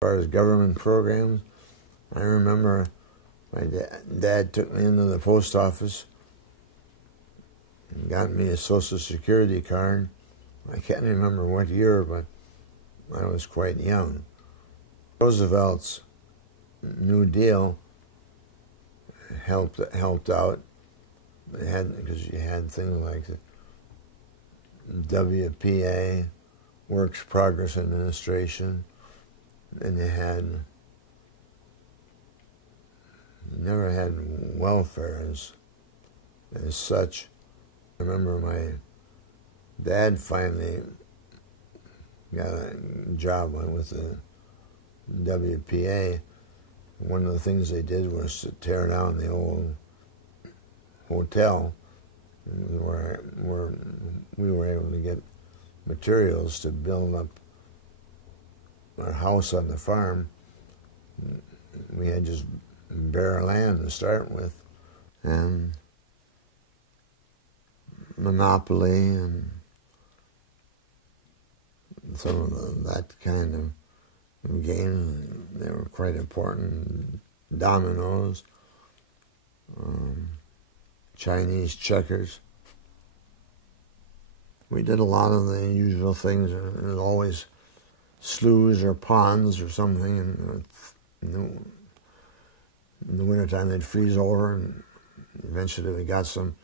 far as government programs, I remember my dad took me into the post office and got me a Social Security card. I can't remember what year, but I was quite young. Roosevelt's New Deal helped out. Because you had things like the WPA, Works Progress Administration, and you never had welfare as such. I remember my dad finally got a job with the WPA. One of the things they did was to tear down the old hotel where we were able to get materials to build up our house on the farm. We had just bare land to start with, and Monopoly and some of that kind of games, they were quite important. Dominoes, Chinese checkers. We did a lot of the usual things. There was always sloughs or ponds or something, and in the wintertime they'd freeze over, and eventually we got some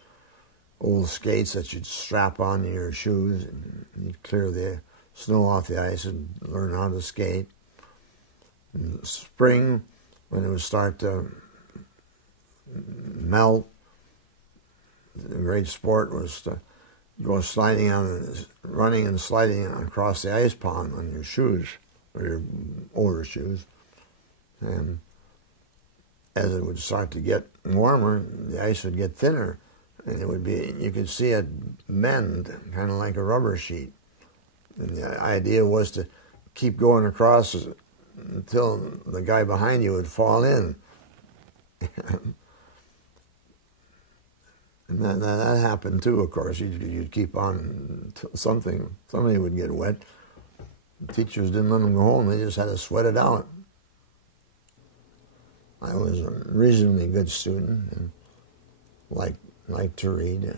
old skates that you'd strap onto your shoes, and you'd clear the snow off the ice and learn how to skate. In the spring, when it would start to melt, the great sport was to go running and sliding across the ice pond on your shoes, or your older shoes. And as it would start to get warmer, the ice would get thinner, and you could see it bend, kind of like a rubber sheet. And the idea was to keep going across until the guy behind you would fall in. And that happened too, of course. You'd keep on until somebody would get wet. The teachers didn't let them go home. They just had to sweat it out. I was a reasonably good student and liked to read,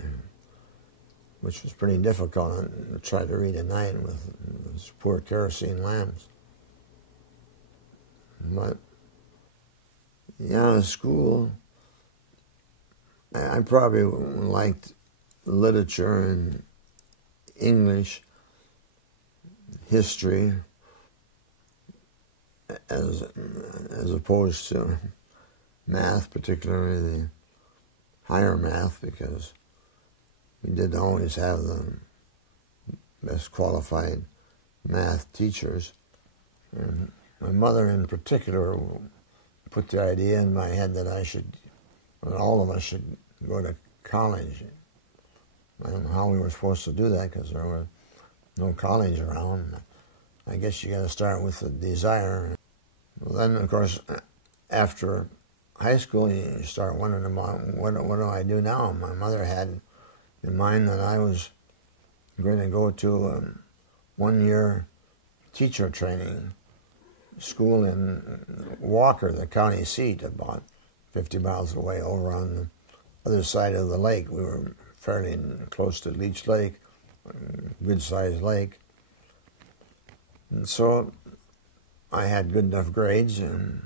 which was pretty difficult to try to read at night with those poor kerosene lamps. But, yeah, school, I probably liked literature and English, history, as opposed to math, particularly the higher math, because we didn't always have the best qualified math teachers. And my mother in particular put the idea in my head that all of us should go to college. I don't know how we were supposed to do that because there was no college around. I guess you got to start with the desire. Well, then, of course, after high school, you start wondering about what do I do now? My mother had in mind that I was going to go to a one-year teacher training school in Walker, the county seat, about 50 miles away, over on the other side of the lake. We were fairly close to Leech Lake, a good-sized lake. And so I had good enough grades, and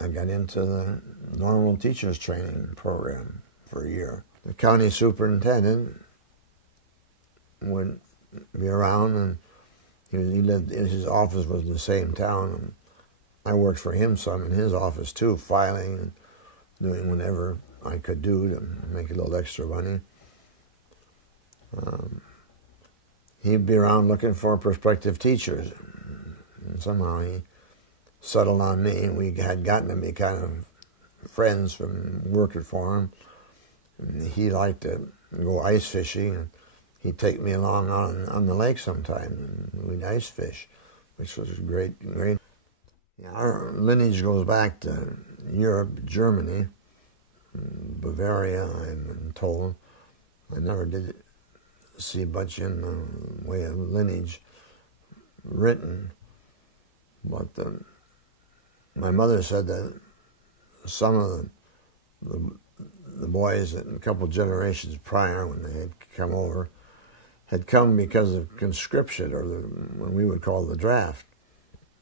I got into the normal teacher's training program for a year. The county superintendent would be around, and he lived, his office was in the same town, and I worked for him some in his office too, filing and doing whatever I could do to make a little extra money. He'd be around looking for prospective teachers, and somehow he settled on me, and we had gotten to be kind of friends from working for him. And he liked to go ice fishing, and he'd take me along on the lake sometimes, and we'd ice fish, which was great. Yeah, our lineage goes back to Europe, Germany, Bavaria, I've been told. I never did see much in the way of lineage written, But my mother said that some of the boys, a couple generations prior, when they had come over, had come because of conscription, or what we would call the draft.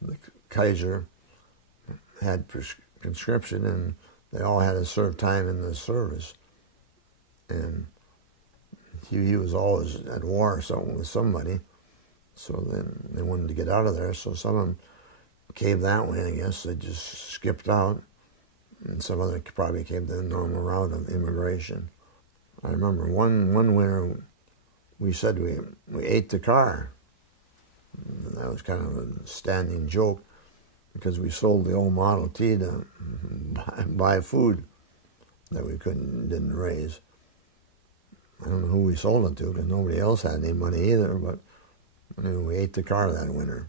The Kaiser had conscription, and they all had to serve time in the service. And he was always at war with somebody, so then they wanted to get out of there. So some of them came that way, I guess. They just skipped out, and some other probably came the normal route of immigration. I remember one winter we said we ate the car. And that was kind of a standing joke, because we sold the old Model T to buy food that we didn't raise. I don't know who we sold it to, because nobody else had any money either, but anyway, we ate the car that winter.